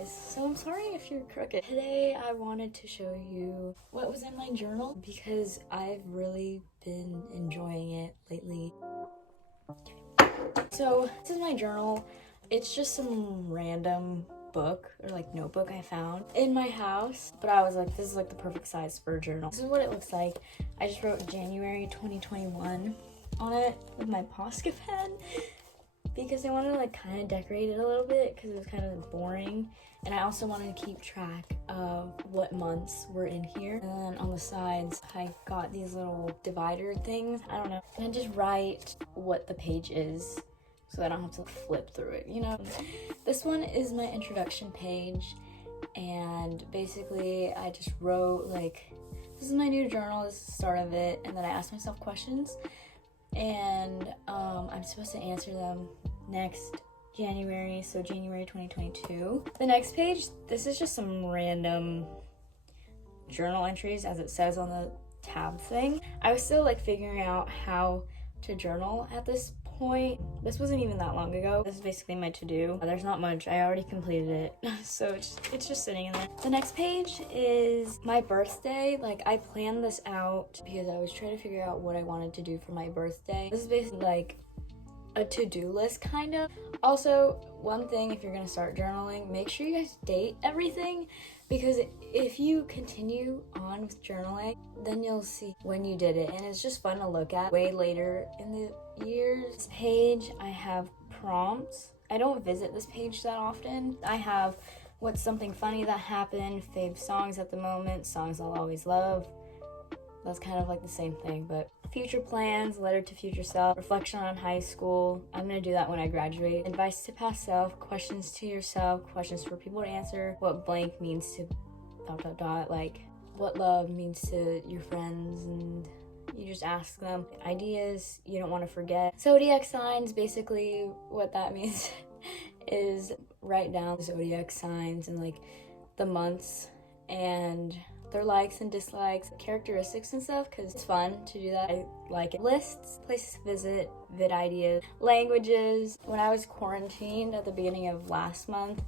guys, so I'm sorry if you're crooked. Today I wanted to show you what was in my journal because I've really been enjoying it lately. So this is my journal. It's just some random book or like notebook I found in my house, but I was like, this is like the perfect size for a journal. This is what it looks like. I just wrote January 2021 on it with my Posca pen because I wanted to like kind of decorate it a little bit because it was kind of boring, and I also wanted to keep track of what months were in here. And then on the sides I got these little divider things, I don't know, and I just write what the page is so I don't have to flip through it, you know. This one is my introduction page, and basically I just wrote like, this is my new journal, this is the start of it, and then I asked myself questions, and I'm supposed to answer them next January, so January 2022. The next page, this is just some random journal entries as it says on the tab thing. I was still like figuring out how to journal at this point. This wasn't even that long ago. This is basically my to-do. There's not much, I already completed it, so it's just sitting in there. The next page is my birthday. Like, I planned this out because I was trying to figure out what I wanted to do for my birthday. This is basically like a to-do list kind of. Also, one thing, if you're gonna start journaling, make sure you guys date everything, because if you continue on with journaling, then you'll see when you did it, and it's just fun to look at way later in the years. This page, I have prompts. I don't visit this page that often. I have what's something funny that happened, fave songs at the moment, songs I'll always love. That's kind of like the same thing, but future plans, letter to future self, reflection on high school. I'm gonna do that when I graduate. Advice to past self, questions to yourself, questions for people to answer, what blank means to ... like what love means to your friends, and you just ask them. Ideas you don't want to forget. Zodiac signs, basically what that means is write down zodiac signs and like the months and their likes and dislikes, characteristics and stuff, because it's fun to do that. I like it. Lists, places to visit, vid ideas, languages. When I was quarantined at the beginning of last month,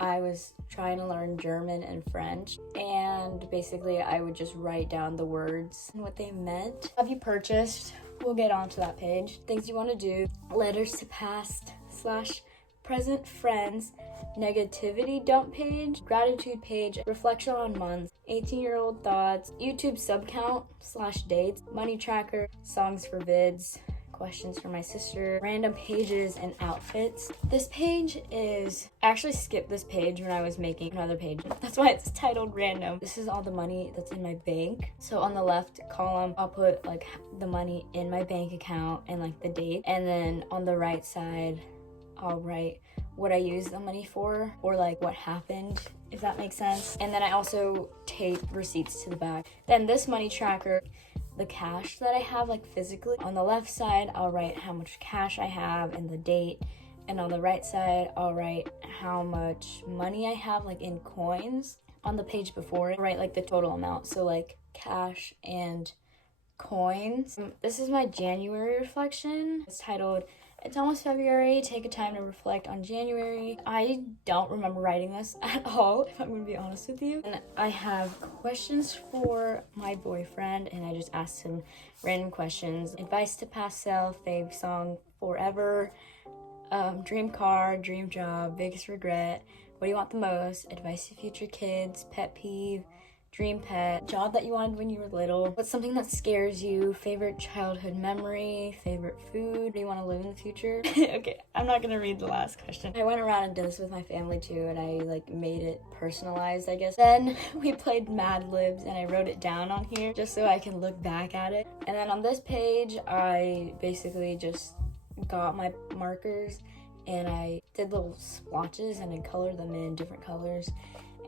I was trying to learn German and French, and basically I would just write down the words and what they meant. Have you purchased? We'll get onto that page. Things you want to do. Letters to past / present friends, negativity dump page, gratitude page, reflection on months, 18-year-old thoughts, YouTube sub count / dates, money tracker, songs for vids, questions for my sister, random pages and outfits. This page is, I actually skipped this page when I was making another page. That's why it's titled random. This is all the money that's in my bank. So on the left column, I'll put like the money in my bank account and like the date. And then on the right side, I'll write what I use the money for, or like what happened, if that makes sense. And then I also tape receipts to the back. Then this money tracker, the cash that I have like physically. On the left side, I'll write how much cash I have and the date. And on the right side, I'll write how much money I have like in coins. On the page before, I'll write like the total amount. So like cash and coins. This is my January reflection. It's titled, "It's almost February, take a time to reflect on January." I don't remember writing this at all, if I'm gonna be honest with you. And I have questions for my boyfriend, and I just asked him random questions. Advice to past self, fave song forever, dream car, dream job, biggest regret, what do you want the most, advice to future kids, pet peeve, dream pet, job that you wanted when you were little, what's something that scares you, favorite childhood memory, favorite food, do you want to live in the future? Okay, I'm not gonna read the last question. I went around and did this with my family too, and I like made it personalized, I guess. Then we played Mad Libs, and I wrote it down on here just so I can look back at it. And then on this page, I basically just got my markers and I did little splotches and I colored them in different colors.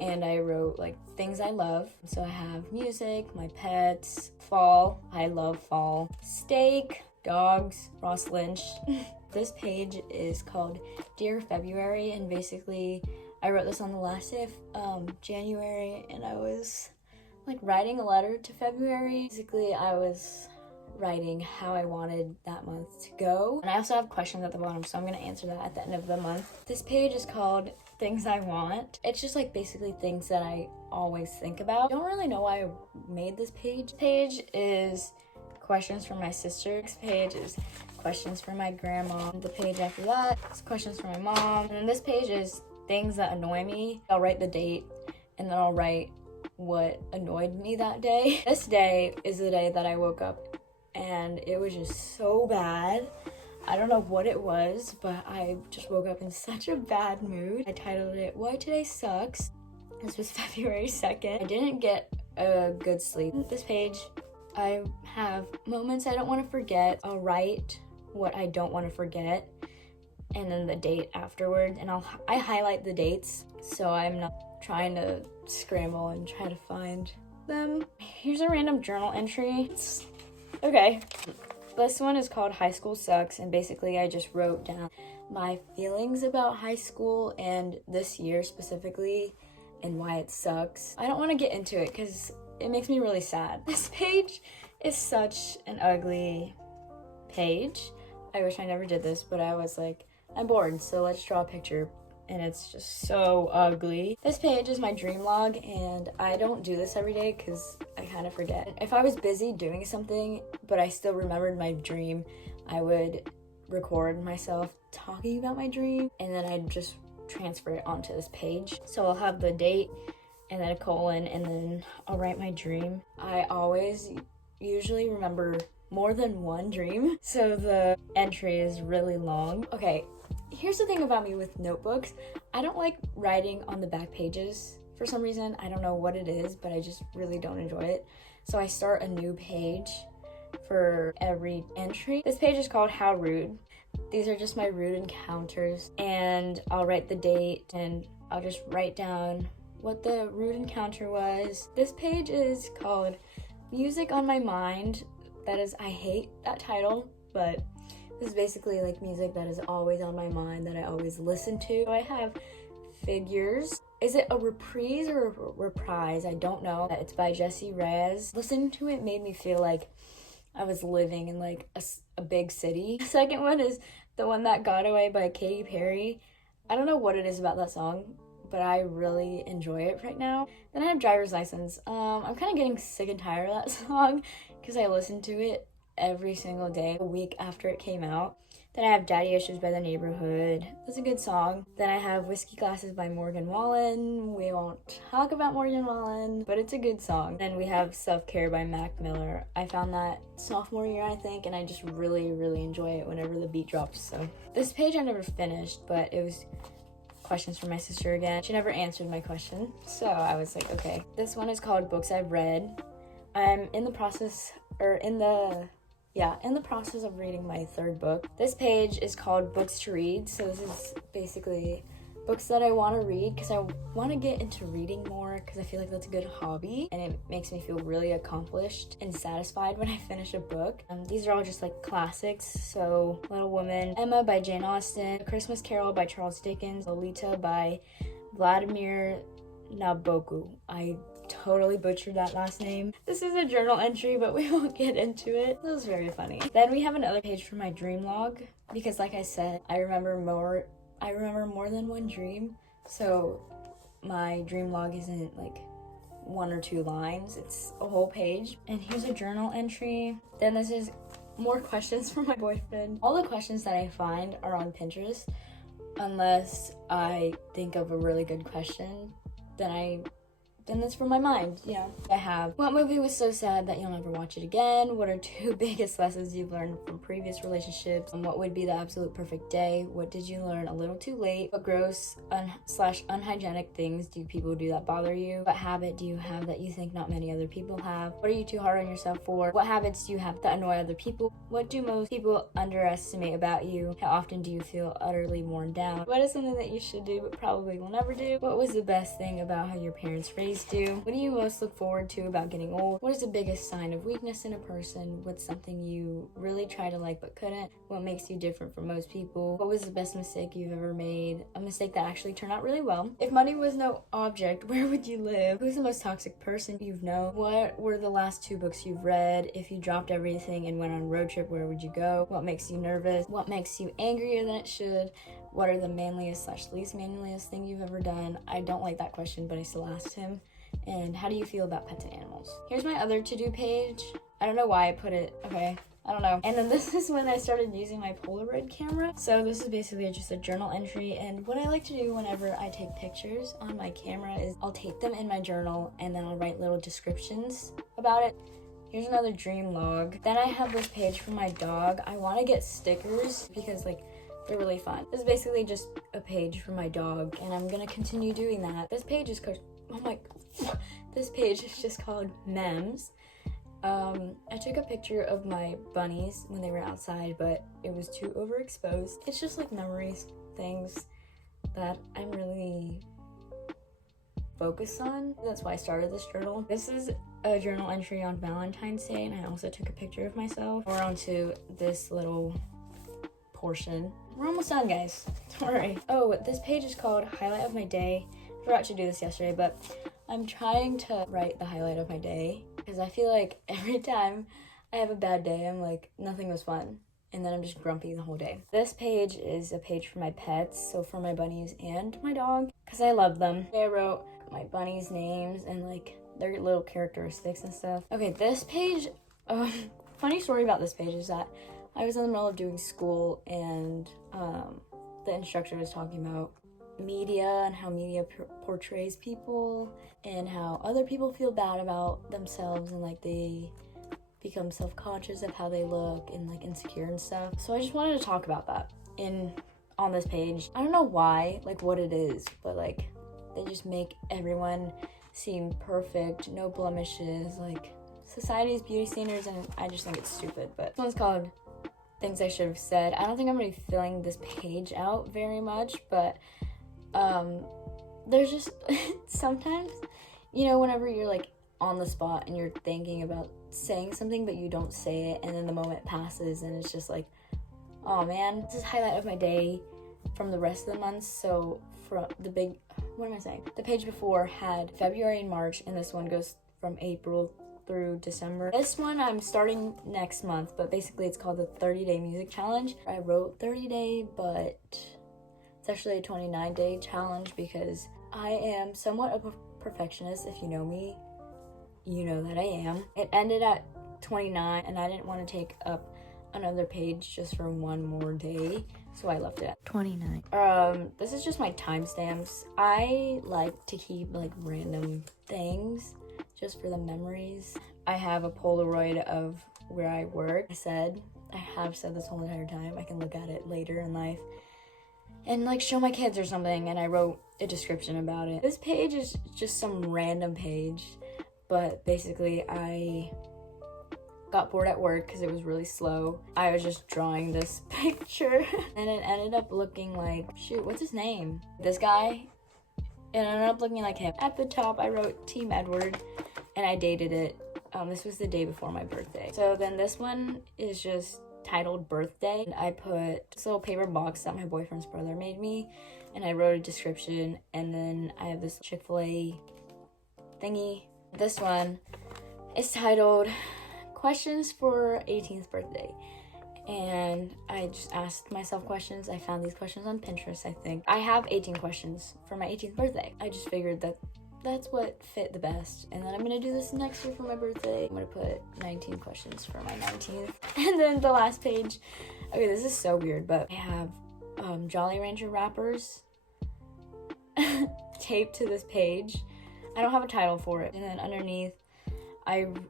And I wrote like things I love. So I have music, my pets, fall, I love fall, steak, dogs, Ross Lynch. This page is called Dear February, and basically I wrote this on the last day of January, and I was like writing a letter to February. Basically I was writing how I wanted that month to go. And I also have questions at the bottom, so I'm gonna answer that at the end of the month. This page is called Things I Want. It's just like basically things that I always think about. I don't really know why I made this page. This page is questions from my sister. This page is questions from my grandma. The page after that is questions from my mom. And then this page is things that annoy me. I'll write the date and then I'll write what annoyed me that day. This day is the day that I woke up and it was just so bad. I don't know what it was, but I just woke up in such a bad mood. I titled it, Why Today Sucks. This was February 2nd. I didn't get a good sleep. This page, I have moments I don't want to forget. I'll write what I don't want to forget and then the date afterward, and I highlight the dates so I'm not trying to scramble and try to find them. Here's a random journal entry. Okay. This one is called High School Sucks, and basically I just wrote down my feelings about high school and this year specifically and why it sucks. I don't want to get into it because it makes me really sad. This page is such an ugly page. I wish I never did this, but I was like, I'm bored, so let's draw a picture. And it's just so ugly. This page is my dream log, and I don't do this every day because I kind of forget. If I was busy doing something, but I still remembered my dream, I would record myself talking about my dream, and then I'd just transfer it onto this page. So I'll have the date, and then a colon, and then I'll write my dream. I always usually remember more than one dream, so the entry is really long. Okay. Here's the thing about me with notebooks. I don't like writing on the back pages for some reason. I don't know what it is, but I just really don't enjoy it. So I start a new page for every entry. This page is called How Rude. These are just my rude encounters, and I'll write the date and I'll just write down what the rude encounter was. This page is called Music on My Mind. That is, I hate that title, but this is basically like music that is always on my mind, that I always listen to. I have figures. Is it a reprise or a reprise? I don't know. It's by Jessie Reyez. Listening to it made me feel like I was living in like a big city. The second one is The One That Got Away by Katy Perry. I don't know what it is about that song, but I really enjoy it right now. Then I have Driver's License. I'm kind of getting sick and tired of that song because I listen to it every single day, a week after it came out. Then I have Daddy Issues by The Neighborhood. That's a good song. Then I have Whiskey Glasses by Morgan Wallen. We won't talk about Morgan Wallen, but it's a good song. Then we have Self Care by Mac Miller. I found that sophomore year, I think, and I just really, really enjoy it whenever the beat drops. So this page I never finished, but it was questions from my sister again. She never answered my question, so I was like, okay. This one is called Books I've Read. I'm in the process of reading my third book. This page is called Books to Read. So this is basically books that I want to read because I want to get into reading more because I feel like that's a good hobby and it makes me feel really accomplished and satisfied when I finish a book. These are all just like classics. So Little Women, Emma by Jane Austen, A Christmas Carol by Charles Dickens, Lolita by Vladimir Nabokov. I totally butchered that last name. This is a journal entry, but we won't get into it. It was very funny. Then we have another page for my dream log because like I said, I remember more than one dream. So my dream log isn't like 1 or 2 lines, it's a whole page. And here's a journal entry. Then this is more questions from my boyfriend. All the questions that I find are on Pinterest unless I think of a really good question. Then that's from my mind, yeah. I have, what movie was so sad that you'll never watch it again? What are 2 biggest lessons you've learned from previous relationships? And what would be the absolute perfect day? What did you learn a little too late? What gross / unhygienic things do people do that bother you? What habit do you have that you think not many other people have? What are you too hard on yourself for? What habits do you have that annoy other people? What do most people underestimate about you? How often do you feel utterly worn down? What is something that you should do but probably will never do? What was the best thing about how your parents raised always do. What do you most look forward to about getting old? What is the biggest sign of weakness in a person? What's something you really try to like but couldn't? What makes you different from most people? What was the best mistake you've ever made? A mistake that actually turned out really well. If money was no object, where would you live? Who's the most toxic person you've known? What were the last 2 books you've read? If you dropped everything and went on a road trip, where would you go? What makes you nervous? What makes you angrier than it should? What are the manliest / least manliest thing you've ever done? I don't like that question, but I still asked him. And how do you feel about pets and animals? Here's my other to-do page. I don't know why I put it, okay, I don't know. And then this is when I started using my Polaroid camera. So this is basically just a journal entry. And what I like to do whenever I take pictures on my camera is I'll tape them in my journal and then I'll write little descriptions about it. Here's another dream log. Then I have this page for my dog. I want to get stickers because like they're really fun. This is basically just a page for my dog and I'm gonna continue doing that. This page is called, this page is just called Memes. I took a picture of my bunnies when they were outside, but it was too overexposed. It's just like memories, things that I'm really focused on. That's why I started this journal. This is a journal entry on Valentine's Day, and I also took a picture of myself. We're onto this little portion. We're almost done, guys. Don't worry. Oh, this page is called Highlight of My Day. I forgot to do this yesterday, but I'm trying to write the highlight of my day because I feel like every time I have a bad day, I'm like, nothing was fun. And then I'm just grumpy the whole day. This page is a page for my pets, so for my bunnies and my dog, because I love them. I wrote my bunnies' names and like their little characteristics and stuff. Okay, this page, funny story about this page is that I was in the middle of doing school and the instructor was talking about media and how media portrays people and how other people feel bad about themselves and like they become self-conscious of how they look and like insecure and stuff. So I just wanted to talk about that on this page. I don't know why, like what it is, but like they just make everyone seem perfect, no blemishes, like society's beauty standards, and I just think it's stupid. But this one's called Things I Should Have Said. I don't think I'm gonna be filling this page out very much, but there's just sometimes, you know, whenever you're like on the spot and you're thinking about saying something but you don't say it and then the moment passes and it's just like, oh man. This is highlight of my day from the rest of the months. So from the page before had February and March, and this one goes from April through December. This one I'm starting next month, but basically it's called the 30-day music challenge. I wrote 30-day, but it's actually a 29-day challenge because I am somewhat of a perfectionist. If you know me, you know that I am. It ended at 29 and I didn't want to take up another page just for one more day, so I left it at 29. This is just my timestamps. I like to keep like random things just for the memories. I have a Polaroid of where I work. I have said this whole entire time, I can look at it later in life and like show my kids or something, and I wrote a description about it. This page is just some random page, but basically I got bored at work because it was really slow. I was just drawing this picture and it ended up looking like, shoot, what's his name? This guy. It ended up looking like him. At the top I wrote Team Edward and I dated it. This was the day before my birthday. So then this one is just titled Birthday. And I put this little paper box that my boyfriend's brother made me, and I wrote a description, and then I have this Chick-fil-A thingy. This one is titled Questions for 18th Birthday. And I just asked myself questions. I found these questions on Pinterest, I think. I have 18 questions for my 18th birthday. I just figured that that's what fit the best. And then I'm gonna do this next year for my birthday. I'm gonna put 19 questions for my 19th. And then the last page, okay, this is so weird, but I have Jolly Rancher wrappers taped to this page. I don't have a title for it. And then underneath,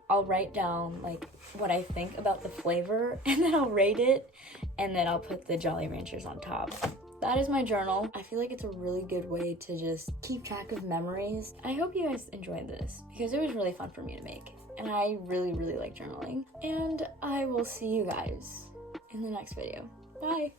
I'll write down like what I think about the flavor, and then I'll rate it, and then I'll put the Jolly Ranchers on top. That is my journal. I feel like it's a really good way to just keep track of memories. I hope you guys enjoyed this because it was really fun for me to make, and I really, really like journaling. And I will see you guys in the next video. Bye!